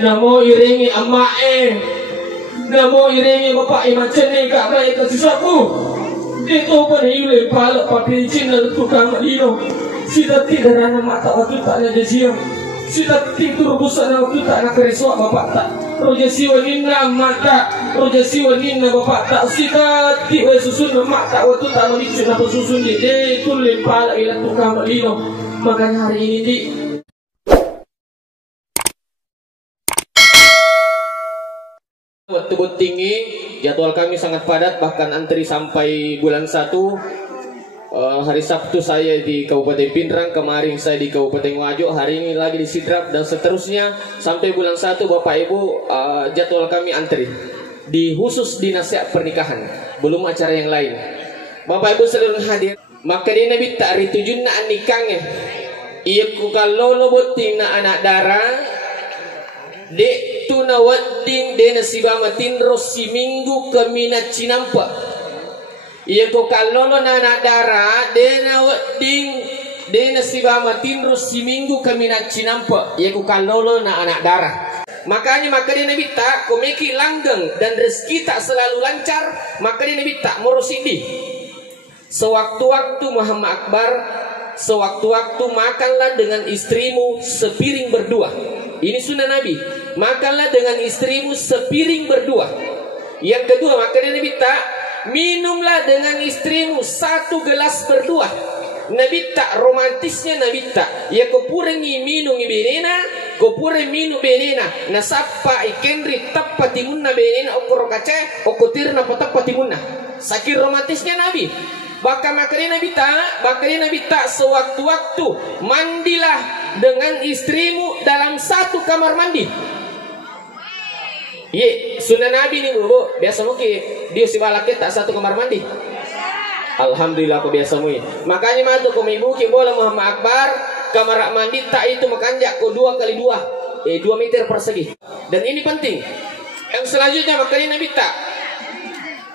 namo iringi amae, namo iringi bapak macam ni kak baik ke sesuatu. Itu pun hilang palak papi cina tukang malino. Sida tidak ada mata waktu tak ada siang. Sida tidur busan waktu tak nak keresok bapak tak. Roja siwa nina mata, roja siwa nina bapak tak. Sida tiwa susun mata waktu tak melicin apa susun dia. Itu lempal ilah tukang malino. Makanya hari ini di waktu tinggi, jadwal kami sangat padat, bahkan antri sampai bulan 1. Hari Sabtu saya di Kabupaten Pindrang, kemarin saya di Kabupaten Wajo, hari ini lagi di Sidrap, dan seterusnya sampai bulan 1. Bapak Ibu, jadwal kami antri di khusus di nasihat pernikahan, belum acara yang lain. Bapak Ibu seluruh hadir, maka dia Nabi tak ritujun na nikangnya. Ia ku kalau lo boting na anak darah dek tu na wedding de na si bamatin ros si minggu ke minat cinampa. Ia ko kalolo na anak darah de na wedding de na si bamatin ros si minggu ke minat cinampa. Ia ko kalolo na anak darah. Makanya maka dia Nabi tak komeki langgeng dan rezeki tak selalu lancar, maka dia Nabi tak morosidi. Sewaktu-waktu Muhammad Akbar, sewaktu-waktu makanlah dengan istrimu sepiring berdua. Ini sunnah Nabi. Makanlah dengan istrimu sepiring berdua. Yang kedua, maka Nabi tak minumlah dengan istrimu satu gelas berdua. Nabi tak romantisnya Nabi tak. Ya kau purengi minum benena, kau pureng minum benena. Nasapa ikenri tapatimunna benena okorokace, okotirna patapatimunna. Sakit romantisnya Nabi. Bahkan makanya Nabi tak sewaktu-waktu mandilah dengan istrimu dalam satu kamar mandi. Ye, sunnah Nabi nih bu, biasa mungkin dia si balaknya tak satu kamar mandi. Alhamdulillah aku biasa mui. Makanya matu kau ibu boleh Muhammad Akbar kamar mandi tak itu makanjak kau 2x2, 2 meter persegi. Dan ini penting. Yang selanjutnya makanya Nabi tak.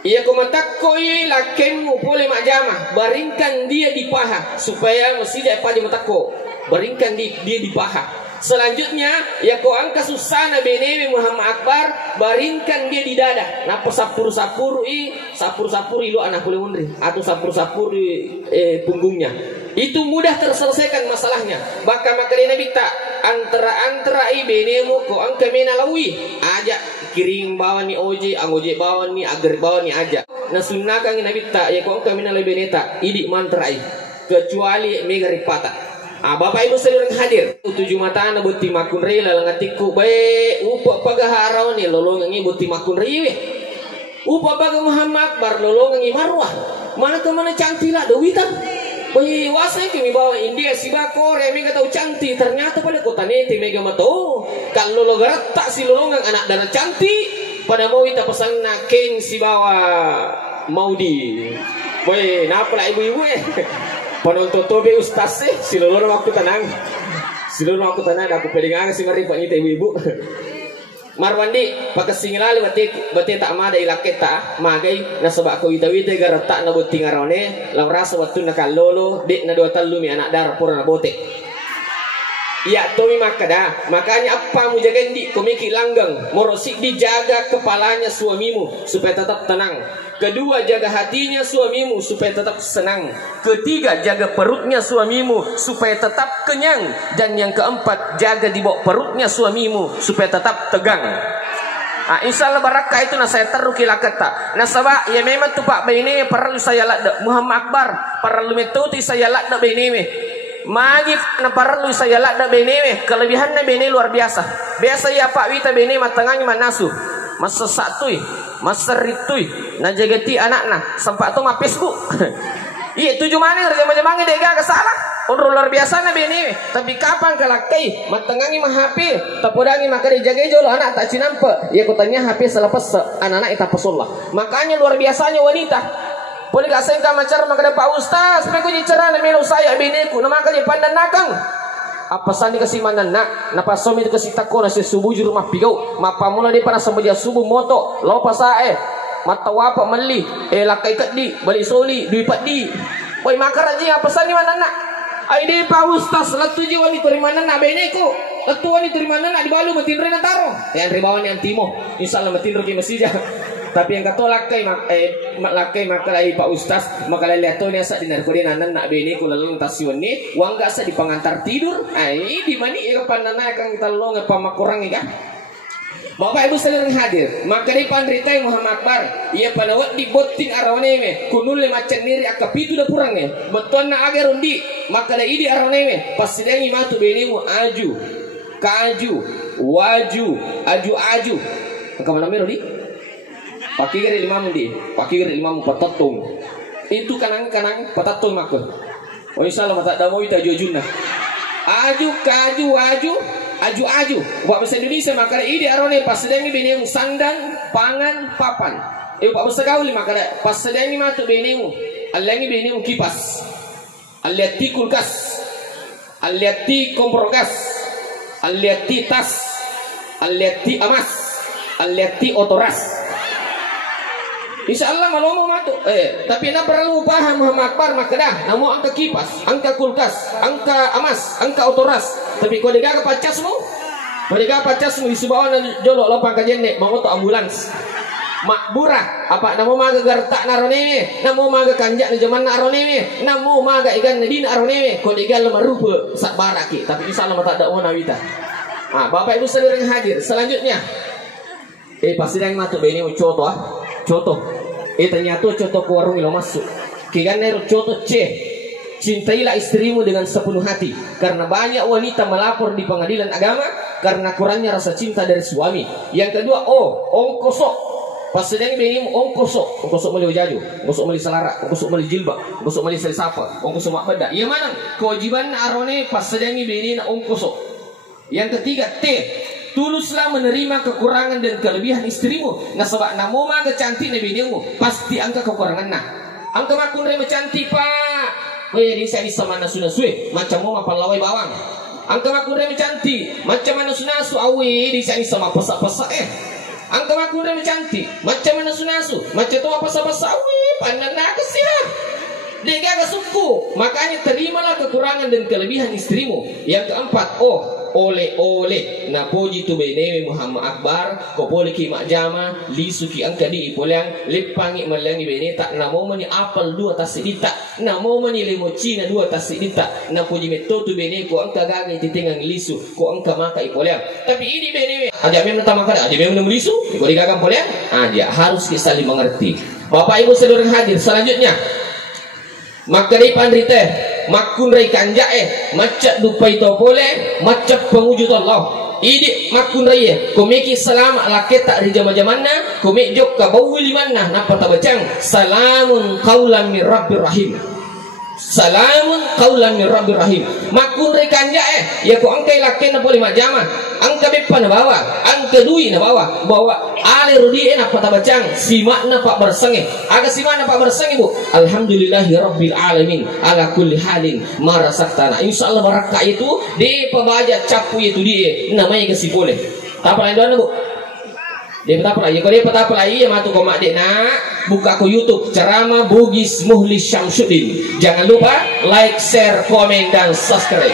Ia komatakoi lakenmu boleh mak jamah, baringkan dia di paha supaya mesti dia pada matako, baringkan dia di paha. Selanjutnya ya kau angka susana beneme Muhammad Akbar, baringkan dia di dada. Napa sapur-sapur lu anak boleh undri atau sapur-sapur punggungnya. Itu mudah terselesaikan masalahnya. Bahkan makanya Nabi tak antara benemu kau angka menalawi ajak kirim bawa ni oje, angoje bawa ni agar bawa ni aja. Nah sunnah kang Nabi tak ya kau angka menalawi beneta idik mantrai kecuali mega ripata. Bapak Ibu seluruh hadir. 7 mata na buti makun rei lalangatiku bae upa pagaharau ni lolongangi buti makun rei. Upa paga Muhammad Akbar lolongangi marwah. Mana ke mana cantik lah dewitan. Bayi wasai kami bawa India si Korea mega tahu cantik, ternyata pada kota neti mega mato. Kalau lo garat tak si lolongan anak darah cantik pada mau kita pesan nakeng si bawa Maudi. Bayi napa lah ibu-ibu penonton tobe ustaz si lolong waktu tenang. Si lolong waktu tenang aku pelingan si mari pak nyita ibu-ibu. Marwandi pakai singilali bati tak mada ilaketa magai nasabak ko wita-wita garata na buti ngarone lang rasa waktu nakalolo di na 2 talumi anak darah pura na bote. Ya tomi makada, makanya apa mu jaga di komiki langgeng morosik dijaga kepalanya suamimu supaya tetap tenang. Kedua, jaga hatinya suamimu supaya tetap senang. Ketiga, jaga perutnya suamimu supaya tetap kenyang. Dan yang keempat, jaga di bawah perutnya suamimu supaya tetap tegang. Insya Allah barakah itu nah saya taruh kila kata. Nah sabak ya memang tu pak ini perlu saya lada Muhammad Akbar perlu metode saya lada ini. Magif na perlu saya lada ini. Kelebihannya ini luar biasa. Biasa ya pak wita ini matanganya manasu. Masa satui, masa ritui, na jagati anak na, sampai tu mapis bu. Iya 7 mana macam-macam dia gak salah. Orang luar biasa nabi ini. Tapi kapan kalakai matangangi mahapi, tapodangi maka dijaga jolo anak tak cinampe. Ia kutanya hapi selepas anak-anak ita pesullah. Makanya luar biasanya wanita. Boleh gak sengka macar maka ada Pak Ustaz, mereka bicara na melu saya biniku, na maka pandan nakang. Apa sani kasih mana nak napa suami itu kasih takut nasi subuh di rumah pigau mapa mula dia pada sembah subuh moto lo pasae mata wapa meli lakai kat di balik soli duit pat di boy makar aja apa sani mana nak Ay di pa Ustaz latu jiwa ni mana na bene ko. Latu ni mana na di balu matinre na taro. Yan ribawan yang timo. Insyaallah matinre ki masija. Tapi yang katolak kay lakai makalai Pak Ustaz makalai liato niya sa dinar ko din anan na bene ko lalong tasyon ni wangga sa di pangantar tidur. Ay di mani ya panana kang talong pamakurang ika. Bapak Ibu sekalian hadir, maka di pandritai Muhammad Akbar, ia panawat di botin arawane me, kunul le macan niri akapitu da purang me, beton na agar undi, maka da idi arawane me, pasidengi matu benemu aju, kaju, waju, aju. Angka mana mero di? Pakigir limamu di, pakigir limamu patatung, itu kanang patatung makul. Oh insyaallah mata damu ita jujuna. Aju, kaju, aju. Buat bahasa Indonesia maka ini arone pas sedang bini sandan, pangan, papan. Buat bahasa gaul maka pas sedang matu bini alangi bini kipas, aliati kulkas, aliati kompor gas, aliati tas, aliati amas, aliati otoras. Insyaallah malu matu. Tapi nak perlu paham Muhammad Akbar maka dah. Namu angka kipas, angka kulkas, angka amas, angka otoras. Tapi kau dengar pacasmu, kau dengar pacasmu di sebuah jolok lopang kajian nek mau tu ambulans. Makburah apa namu maga gertak narone, namu maga kanjak di zaman narone me, namu maga ikan di narone me. Kau dengar lemah rupa sak baraki. Tapi insyaallah tak ada orang nawita. Bapak Ibu sekalian hadir. Selanjutnya, pasti yang matu bini contoh contoh ternyata contoh ke warung ilo masuk kiganero contoh cintailah istrimu dengan sepenuh hati karena banyak wanita melapor di pengadilan agama karena kurangnya rasa cinta dari suami. Yang kedua ongkosok pas sedang bini ongkosok meli jaju, ongkosok meli selara, ongkosok meli jilbab, ongkosok meli selisapa, ongkosok mak beda. Yang mana kewajiban arone pas sedang bini ongkosok. Yang ketiga tuluslah menerima kekurangan dan kelebihan istrimu. Nah sebab namo maga cantik na binimu pasti angka kekurangan nah. Angka makun reme cantik pak. Di sini sama nasu macam mau mapalawai bawang. Angka makun reme cantik macam mana sunasu awe di sini sama pesak-pesak Angka makun reme cantik macam mana sunasu macam tu pesak-pesak awe panana kesian. Dia gak suku. Makanya terimalah kekurangan dan kelebihan istrimu. Yang keempat oleh na poji tu bene Muhammad Akbar ko boleh ki mak jama li suki angka di polang lepangi melangi bene tak namo mani apel dua tasidita namo mani lemocina dua tasidita na poji meto tu bene ko angka gagai titingang lisu ko angka maka ipolang. Tapi ini bene aja memang pertama kali aja memang lisu ko digagang polang dia harus kita saling mengerti. Bapak Ibu saudara hadir. Selanjutnya maka di pandrite makun rai kanja macet dupai to pole macet pengujud Allah idi makun rai komeki selamat laki tak di zaman-zamanna komek jok ka bawili manna napa tabacang salamun qaulan mir rabbir rahim. Salamun qaulan min rabbir rahim. Makun rai kanja ya ko angkai laki na pole majama angka bepa na bawa angka dui na bawa ale rudi na patabacang simak na pak bersenge aga simak na pak bersenge bu alhamdulillahi rabbil alamin ala kulli halin marasaktana. Insyaallah barakah itu di pembaca capu itu dia namanya ke sipole tak lain doan bu dia petapa ya kalau dia petapa ya matu ko mak dek nak buka ko YouTube ceramah Bugis Muhlis Syamsuddin. Jangan lupa like, share, komen dan subscribe.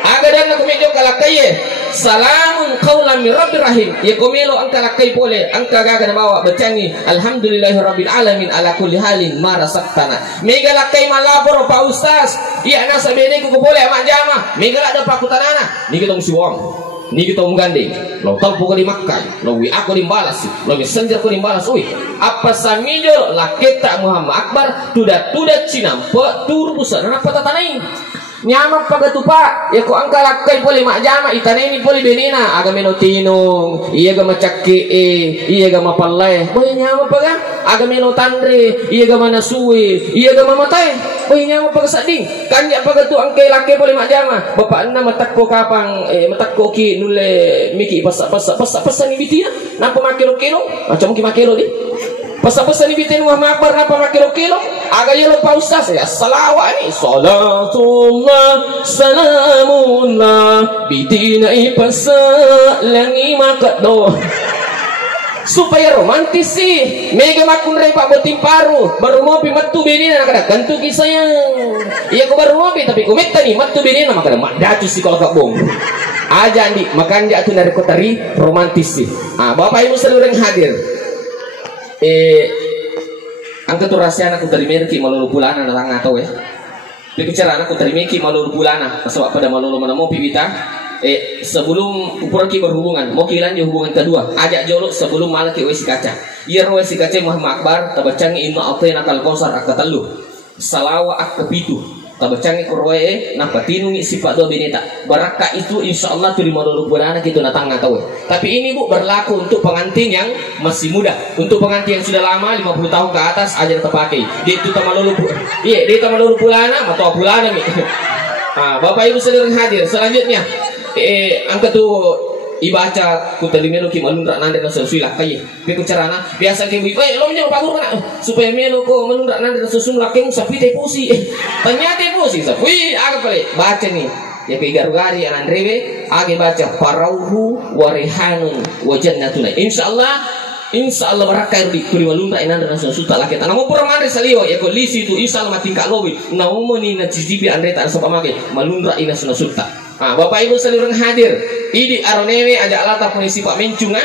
Aga dan aku mejo kalakai salamun qaulan min rabbir rahim. Ya komelo angka lakai pole angka gaga na bawa bercangi alhamdulillahi rabbil alamin ala kulli halin marasaktana. Mega lakai malapor Pak Ustaz. Ya na sabene ko pole mak jama. Mega ada pakutanana. Ni kita mesti wong. Ni kita menggandeng, lo tahu pukul dimakai, lo aku dimbalas, lo messenger aku dimbalas, apa samijo laki tak Muhammad Akbar, tudah Cina, tur besar, apa tatanai, nyamak pagatupa, ya ko angka lakai boleh mak jama, itanai ni boleh benina, aga menotinong, iya ga macaki, iya ga mapalay, boleh nyamak paga, aga menotandre, iya ga manasuwe, iya ga mamatay. Punya apa kesading kanyak pagatu angkai laki boleh mak jama bapak na matakko kapang matakko ki nule miki pasak ni bitina napa makilo-kilo macam ki makilo di pasak ni bitina Muhammad Akbar napa makilo-kilo aga yelo Pak Ustaz ya salawat ni salatullah salamullah bitina ipasa langi makado supaya romantis sih. Mega makun ray pak botim paru baru ngopi matu bini na kada gantu kisayang. Iya ko baru ngopi tapi kumita nih matu bini na makada madatu si kalau kabong. Aja andi makan ja tu dari kotari romantis sih. Bapak ibu seluruh yang hadir. Angkat tu rahasia anakku dari merki malulu pulana datang atau ya. Bicara anakku dari merki malulu pulana. Sebab pada malulu mana mau pibita. Sebelum upurki berhubungan, mau kilannya hubungan kedua, ajak jolok sebelum malah ke wesi kaca. Iya wesi kaca Muhammad Akbar, tabacangi inna atina kal kausar akatalu. Salawa akapitu. Tabacangi korwe napatinungi sifat dua bineta. Barakah itu insyaallah tu lima dulu bulan kita datang tahu. Tapi ini Bu berlaku untuk pengantin yang masih muda. Untuk pengantin yang sudah lama 50 tahun ke atas aja terpakai. Dia itu tamalulu. Iya, dia tamalulu bulana atau bulana mi. Bapak Ibu saudara hadir. Selanjutnya angka tu ibaca ku tadi melu ki malundra nande na susula kay be ku carana biasa ke ibu lo menyo pagur na supaya melu ko malundra nande na susula ke sapi te pusi tanya te pusi sapi aga pale baca nih ya ke garugari anan rebe age baca farauhu wa rihanun wa jannatun insyaallah barakah di kuri malundra nande na susula laki tanah mo pura mare saliwa ya ko lisi tu insyaallah mati ka lobi na umoni na cijibi andre ta sopa make malundra ina sunata. Bapak Ibu seluruh hadir. Idi aronewe aja alata polisi Pak mencung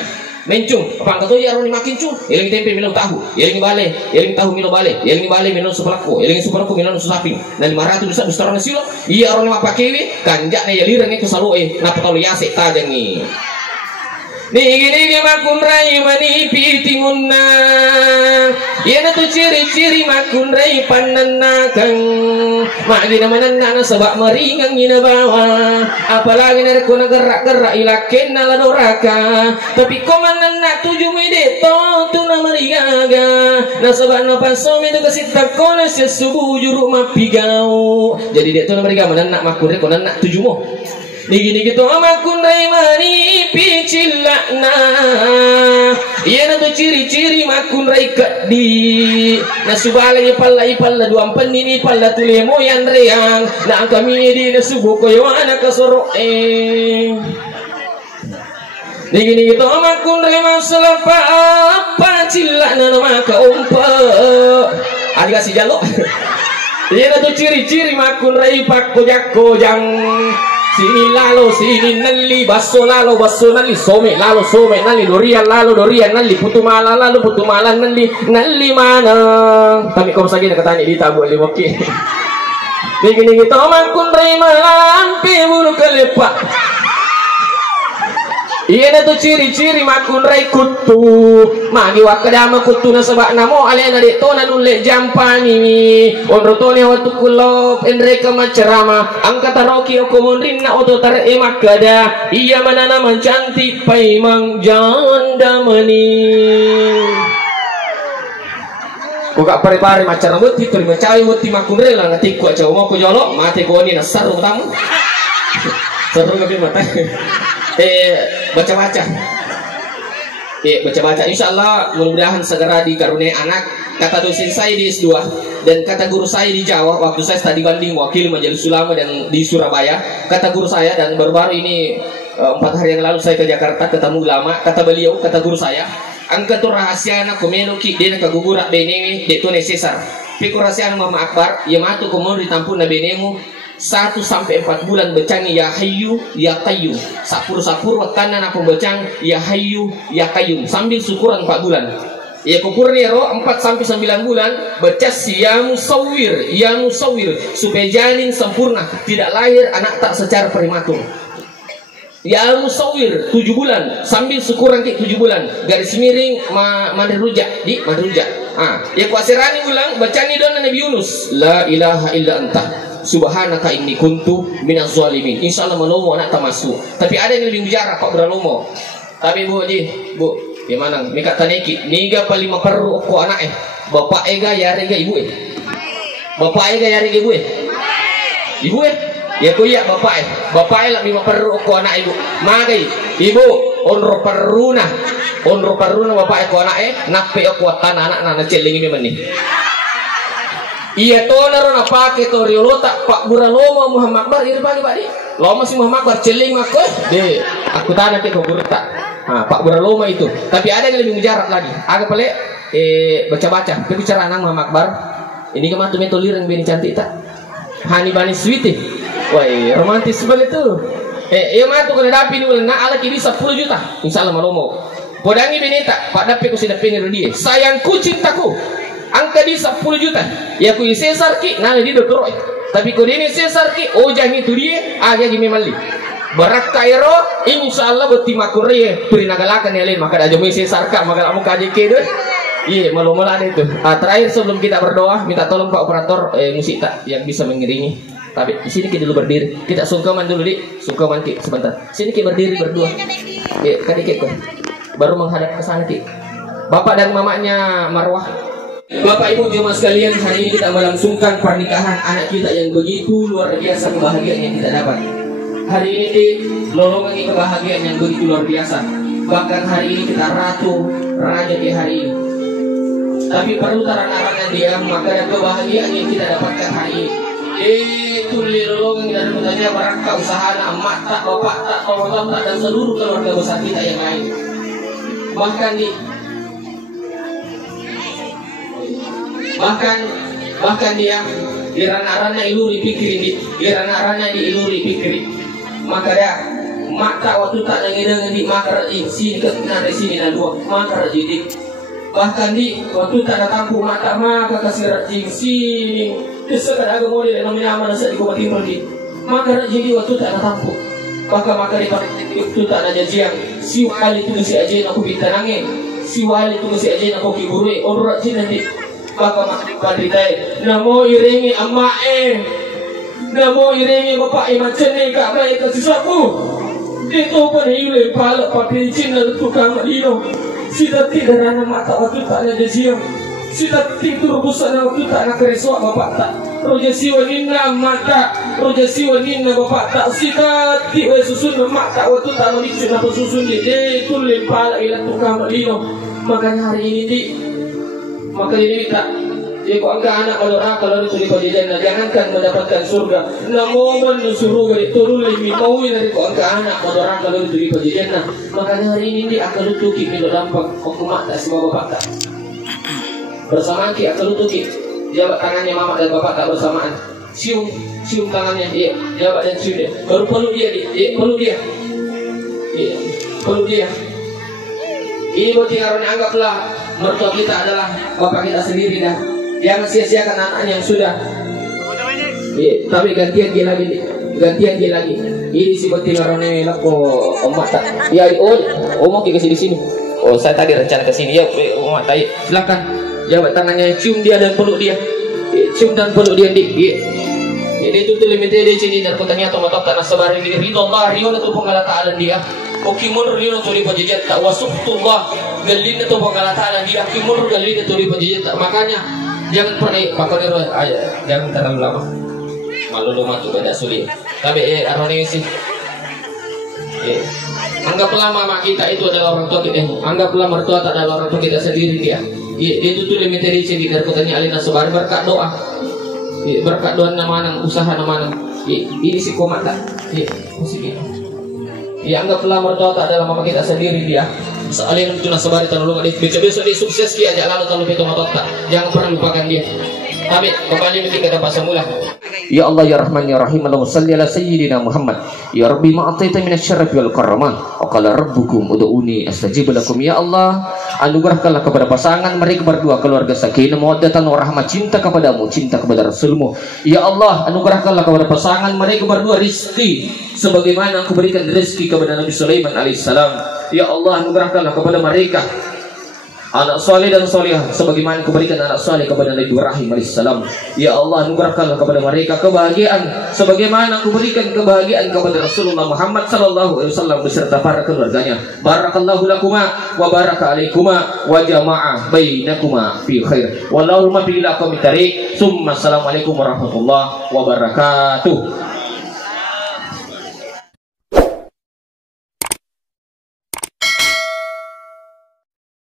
mencung. Apa angkat tu arone makin cung. Eling tempe minum tahu. Eling bale, eling tahu minum bale, eling bale minum supelako, eling supelako minum susaping. Dan 500 bisa besar silo. Iya arone mapakewe kanjak ne yalirang itu saloe. Napa tolu yase tajangi. Nigi makun rai mani pitingunna. Yana tu ciri-ciri makun rai pananakang. Magina mananana sebab meringang gina bawa. Apalagi nerko gerak-gerak ilaken nala doraka. Tapi komanana tuju mideto tu na marigaga. Na sebab na pasome tu kasita kona sesubu juru mapigau. Jadi dia tu na marigaga mananak makun rai konanak tuju mo. Nigi gitu amakun rai mani picilakna. Iya na tu ciri-ciri makun rai kadi. Na subalanya palla dua penini palla tulemo yan reang. Na kami di na subuh koyo anak kasoro Nigi gitu amakun rai masalah apa cilakna na maka umpa. Adi kasih jalo. Iya na tu ciri-ciri makun rai pak kojak-kojang. Sini lalo sini nali baso lalo baso nali some lalo some nali dorian lalo dorian nali putumala lalo putumala nali mana tapi kau sakit nak tanya di tabu limoki begini gitu makun rai malampi bulu kelepak. Iya na tu ciri-ciri makun rai kutu magi wakadama kutu na sabak namo alena de tona nulle jampani onro tone watu kulop enreka macerama angkata roki okomondrin na oto tar makada iya manana mancantik paimang janda mani buka pare-pare macara muti terima cawi muti makun rai lah ngati ku aja mau ku jolok mati ku ni na saru tamu saru ngapi mata baca-baca baca-baca insyaallah mudah-mudahan segera dikaruniai anak. Kata dosen saya di S2 dan kata guru saya di Jawa waktu saya studi banding wakil majelis ulama dan di Surabaya, kata guru saya dan baru-baru ini 4 hari yang lalu saya ke Jakarta ketemu ulama, kata beliau, kata guru saya angkat tu rahasia anak komeno ki dia nak gugurak benewi de tu necesar piku rahasia Muhammad Akbar ya matu komon ditampun na benemu 1 sampai 4 bulan becang ya hayyu ya qayyum. Sapur wakana na pembacang ya hayyu ya qayyum sambil syukuran 4 bulan. Ya kupurnya roh 4 sampai 9 bulan baca ya musawwir supaya janin sempurna tidak lahir anak tak secara prematur. Ya musawwir 7 bulan sambil syukuran ke 7 bulan garis miring mandi rujak di mandi rujak. Ya kuasirani ulang bacani doa Nabi Yunus la ilaha illa anta subhanaka inni kuntu minaz zalimin. Insyaallah melomo nak termasuk. Tapi ada yang lebih bicara kok beralomo. Tapi Bu gimana? Mika taneki niga paling perlu ko anak bapak ega yare ga ibu bapak ega yare ga ibu ya ko ya bapak lah lima perlu ko anak ibu magai ibu onro peruna bapak ko anak nape ko anak na celingi memang nih. Iya to naro na pake to riolo tak Pak Buralomo Muhammad Akbar iri pagi Lo masih mau makbar celing mak deh. Aku tanya ke kau berita. Pak Buraloma itu. Tapi ada yang lebih mujarab lagi. Agak pelik baca-baca. Tapi cara nang makbar. Ini kemana tuh metoliran bini cantik tak? Hani bani sweetie. Wah, romantis sekali tuh. Iya mah tuh kena dapi dulu. Nah, ala kiri 10 juta. Insyaallah malomo. Podangi bini tak. Pak dapi ku sudah pengen dia. Sayangku cintaku. Angka di 10 juta. Ya ku sesar ki. Nah, di dokter. Tapi kau ini sesar ki. Oh jangan itu dia. Agak gini mali. Barak kairo. Insyaallah beti makure. Puri nagalakan ya lain. Maka ada jomai sesar kak. Maka kamu kaji ke deh. Iya, malu-malu ada itu. Terakhir sebelum kita berdoa, minta tolong Pak Operator musik tak yang bisa mengiringi. Tapi di sini kita dulu berdiri. Kita sungkaman dulu di, sungkaman ki sebentar. Sini kita berdiri berdua. Iya, kadikit kok. Baru menghadap ke sana ki. Bapak dan mamanya Marwah. Bapak Ibu jemaah sekalian, hari ini kita melangsungkan pernikahan anak kita yang begitu luar biasa kebahagiaan yang kita dapat. Hari ini di lolongan kebahagiaan yang begitu luar biasa. Bahkan hari ini kita ratu raja di hari ini. Tapi perlu taran-taran dia, maka ada kebahagiaan yang kita dapatkan hari ini. Itu lilolongan dan bertanya barangkah usaha emak tak, bapak tak, orang tak, dan seluruh keluarga besar kita yang lain. Bahkan dia di rana-rana iluri pikirin, di rana-rana di iluri pikirin. Maka dia mak tak waktu tak dengan di makar sini ke dari sini dan dua makar jadi. Bahkan di waktu tak datang mata maka kasih rajin sini kesekadar agak model yang namanya aman saat di Kota Timur di maka jadi waktu tak datang maka di waktu tak ada janjian si wali itu si ajain aku minta nangin si wali itu si ajain aku kiburi orang rajin nanti maka padritai namo iringi amma namo iringi bapak macam ni kak baik kasih sapu itu pun hilang palak pakai cina tukang dino. Sida tidak ada mata waktu tak ada jazia. Sida tidur busana waktu tak ada kereswa bapak tak. Roja siwa nina mata. Roja siwa nina bapak tak. Sida tiwa susun mata waktu tak ada bicu napa susun dia. Itu lempala ilah tukang malino. Makanya hari ini di. Maka ini minta. Jadi kok angka anak kalau itu di pajajaran, jangankan mendapatkan surga. Namun surga diturun lebih mau dari kok angka anak kalau itu di pajajaran. Makanya hari ini dia akan lutuki milo dampak hukumat tak semua bapak tak. Bersamaan ki akan lutuki. Jabat tangannya mama dan bapak tak bersamaan. Cium tangannya dia, jabat dan cium dia. Baru peluk dia, peluk dia. Iya, peluk dia. Ini berarti karena anggaplah mertua kita adalah bapak kita sendiri dah. Jangan sia-siakan anak yang sudah. Iya, tapi gantian dia lagi. Ini si betul orang ini lah kok omak tak. Ya, omak ke sini. Oh, saya tadi rencana ke sini ya, omak tak. Silakan. Jabat tangannya, cium dia dan peluk dia. Cium dan peluk dia di. Jadi itu tuh limite di sini dan kotanya tomatok karena sebar ini ridho Allah, ridho itu pengalataan dia. Okimur ridho itu di pajajat tak wasufullah. Galin itu pengalataan dia. Okimur galin itu di pajajat tak. Makanya jangan pernah pakai jangan terlalu lama. Malu lu matu beda sulit. Tapi arone sih. Anggaplah mama kita itu adalah orang tua kita. Anggaplah mertua tak adalah orang tua kita sendiri dia. Dia itu tuh limite di sini dari kotanya Alina sebar berkat doa. Berkat doa nama usaha nama ini si komat tak. Anggaplah mertua tak adalah mama kita sendiri dia. Soalnya itu sebar terlalu nggak besok dia sukses dia aja lalu kalau itu motor tak. Jangan pernah lupakan dia. Tapi kembali ke tempat semula. Ya Allah ya Rahman ya Rahim, Allahumma salli ala sayyidina Muhammad. Ya Rabbi ma ataita minasyarrafi wal karamah. Wa qala rabbukum ud'uni astajib lakum. Ya Allah, anugerahkanlah kepada pasangan mereka berdua keluarga sakinah mawaddatan warahmah, cinta kepadamu, cinta kepada Rasulmu. Ya Allah, anugerahkanlah kepada pasangan mereka berdua rizki sebagaimana Engkau berikan rezeki kepada Nabi Sulaiman alaihissalam. Ya Allah, anugerahkanlah kepada mereka anak saleh dan salihah sebagaimana Engkau berikan anak saleh kepada Nabi Ibrahim alaihissalam. Ya Allah, anugerahkanlah kepada mereka kebahagiaan sebagaimana Engkau berikan kebahagiaan kepada Rasulullah Muhammad sallallahu alaihi wasallam beserta para keluarganya. Barakallahu lakuma wa baraka alaikuma wa jama'a bainakuma fi khair. Wallahu ma billahi tariq. Assalamualaikum warahmatullahi wabarakatuh.